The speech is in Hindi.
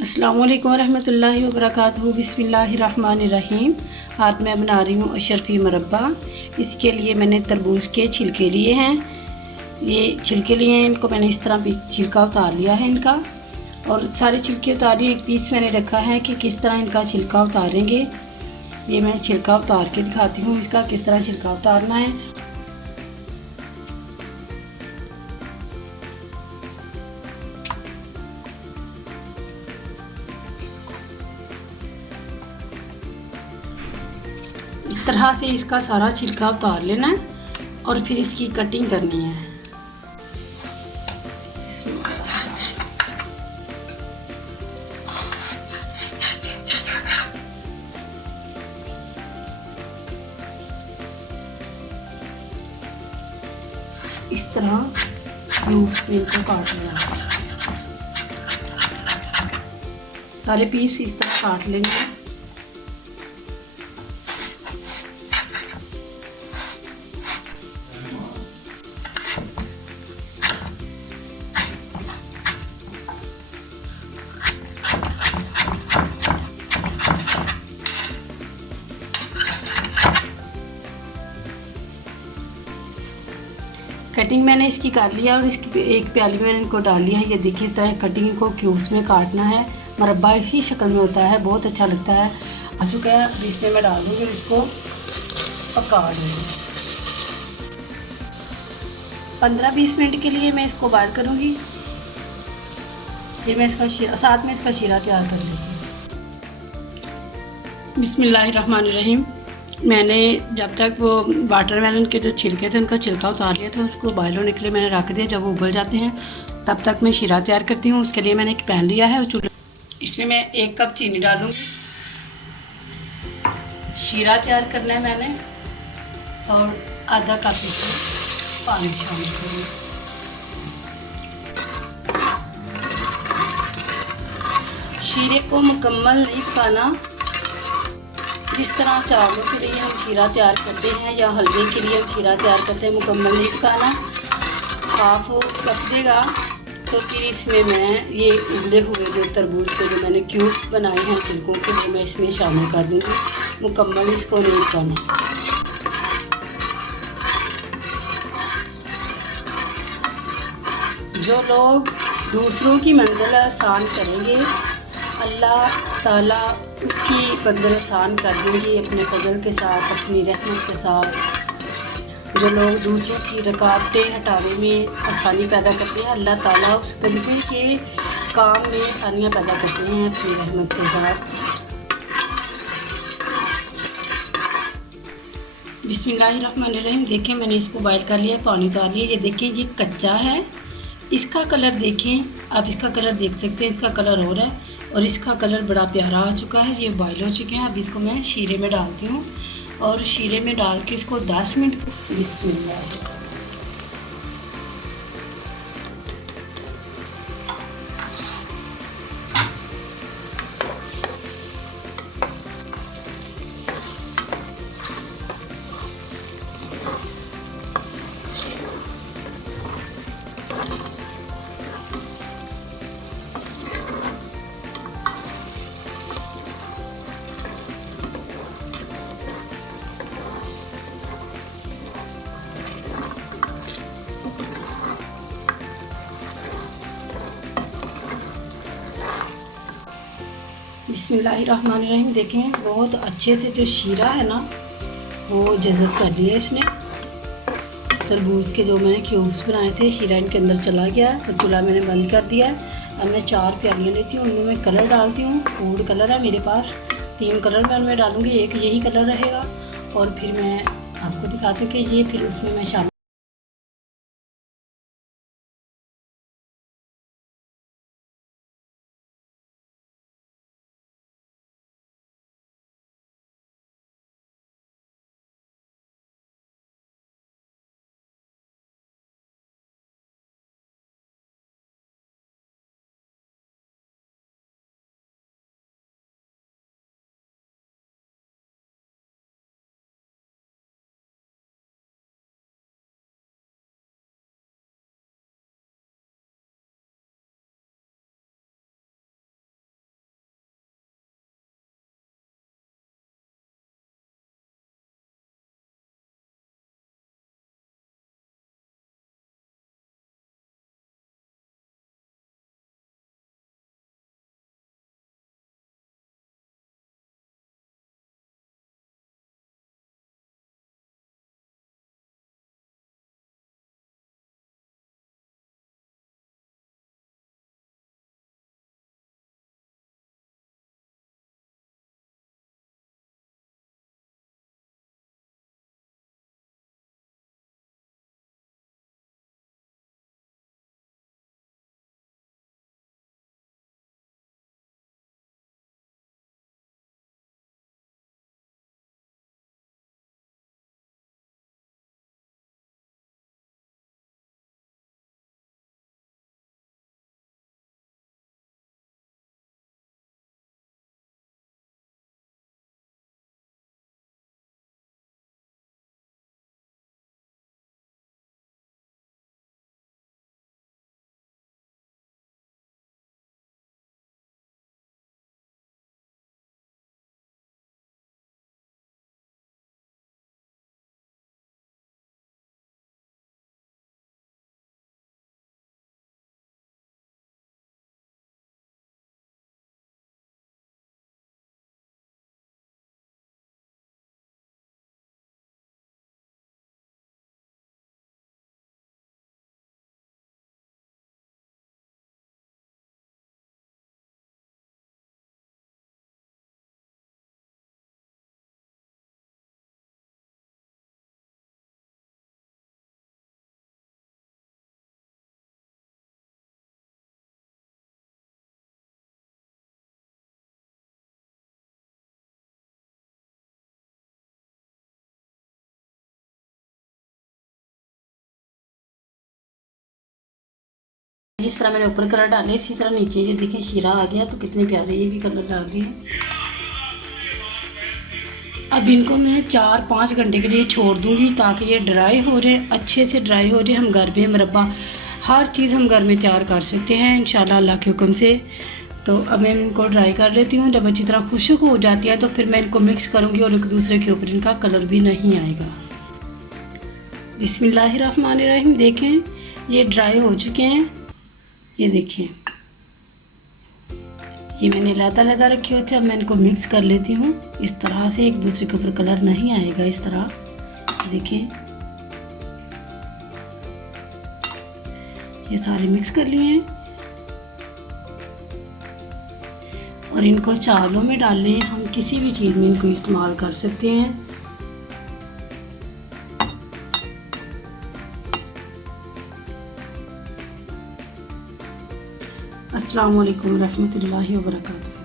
अस्सलामुअलैकुम रहमतुल्लाहि व बरकातहू। बिस्मिल्लाहिर्रहमानिर्रहीम। आज मैं बना रही हूँ अशरफी मुरब्बा। इसके लिए मैंने तरबूज के छिलके लिए हैं। ये छिलके लिए हैं, इनको मैंने इस तरह छिलका उतार लिया है इनका, और सारे छिलके उतार लिए। एक पीस मैंने रखा है कि किस तरह इनका छिलका उतारेंगे। ये मैं छिलका उतार के दिखाती हूँ इसका किस तरह छिलका उतारना है। इस तरह से इसका सारा छिलका उतार लेना है और फिर इसकी कटिंग करनी है। इस तरह क्यूब्स में इनको काट लेना है। सारे पीस इस तरह काट लेंगे। कटिंग मैंने इसकी कर लिया और इसकी एक प्याली में इनको डाल लिया है। ये देखिए तरह कटिंग को क्यूब्स में काटना है। मुरब्बा इसी शक्ल में होता है, बहुत अच्छा लगता है। आ चुका है, अब इसमें मैं डाल दूँगी, इसको पका दूँगी। 15-20 मिनट के लिए मैं इसको बॉयल करूँगी। ये मैं इसका साथ में इसका शीरा तैयार कर लेती हूँ। बिस्मिल्लाहिर्रहमानिर्रहीम। मैंने जब तक वो वाटरमेलन के जो छिलके थे उनका छिलका उतार लिया था, उसको बॉयल होने के लिए मैंने रख दिया। जब वो उबल जाते हैं तब तक मैं शीरा तैयार करती हूँ। उसके लिए मैंने एक पैन लिया है, इसमें मैं 1 कप चीनी डालूँगी। शीरा तैयार करना है मैंने, और आधा कप इसमें पानी शामिल करूँगी। शीरे को मुकम्मल नहीं पकाना। जिस तरह चावलों के लिए हम शीरा तैयार करते हैं या हलवे के लिए हम शीरा तैयार करते हैं, मुकम्मल नहीं पकाना। हाफ पक देगा तो फिर इसमें मैं ये उबले हुए जो तरबूज के जो मैंने क्यूब्स बनाए हैं छिलकों के, वो मैं इसमें शामिल कर दूँगी। मुकम्मल इसको नहीं पकाना। जो लोग दूसरों की मंजिल आसान करेंगे, अल्लाह ताला उसकी मंजिल आसान कर देंगे अपने फजल के साथ, अपनी रहमत के साथ। जो लोग दूसरों की रुकावटें हटाने में आसानी पैदा करते हैं, अल्लाह ताला उस बंदे के काम में आसानियाँ पैदा करते हैं अपनी रहमत के साथ। बिस्मिल्लाहिर्रहमानिर्रहीम। देखें मैंने इसको बॉयल कर लिया, पानी उतार लिया। ये देखें ये कच्चा है। इसका कलर देखें, आप इसका कलर देख सकते हैं, इसका कलर हो रहा है और इसका कलर बड़ा प्यारा आ चुका है। ये बॉयल हो चुके हैं। अब इसको मैं शीरे में डालती हूँ और शीरे में डाल के इसको 10 मिनट बिस्मिल्लाह। बिस्मिल्लाहिर्रहमानिर्रहीम। देखें बहुत अच्छे से जो शीरा है ना वो जज़ब कर लिया इसने। तरबूज के जो मैंने क्यूब्स बनाए थे, शीरा इनके अंदर चला गया और चूल्हा मैंने बंद कर दिया है। अब मैं 4 प्यालियाँ लेती हूँ, उनमें मैं कलर डालती हूँ। फूड कलर है मेरे पास, 3 कलर मैं उनमें डालूँगी, एक यही कलर रहेगा। और फिर मैं आपको दिखाती हूँ कि ये फिर उसमें मैं शामिल जिस तरह मैंने ऊपर कलर डाले इसी तरह नीचे ये देखिए शीरा आ गया, तो कितने प्यारे ये भी कलर डाल गए हैं। अब इनको मैं 4-5 घंटे के लिए छोड़ दूँगी ताकि ये ड्राई हो जाए, अच्छे से ड्राई हो जाए। हम घर में मुरब्बा हर चीज़ हम घर में तैयार कर सकते हैं इंशाल्लाह अल्लाह के हुक्म से। तो अब मैं इनको ड्राई कर लेती हूँ। जब अच्छी तरह खुश्क हो जाती है तो फिर मैं इनको मिक्स करूँगी और एक दूसरे के ऊपर इनका कलर भी नहीं आएगा। बिस्मिल्लाहिर्रहमानिर्रहीम। देखें ये ड्राई हो चुके हैं, ये देखिए ये मैंने लहदा रखे हुए थे। अब मैं इनको मिक्स कर लेती हूँ इस तरह से, एक दूसरे के ऊपर कलर नहीं आएगा इस तरह। देखें ये सारे मिक्स कर लिए हैं और इनको चावलों में डाल लें। हम किसी भी चीज़ में इनको इस्तेमाल कर सकते हैं। अस्सलाम वालेकुम रहमतुल्लाहि व बरकातहू।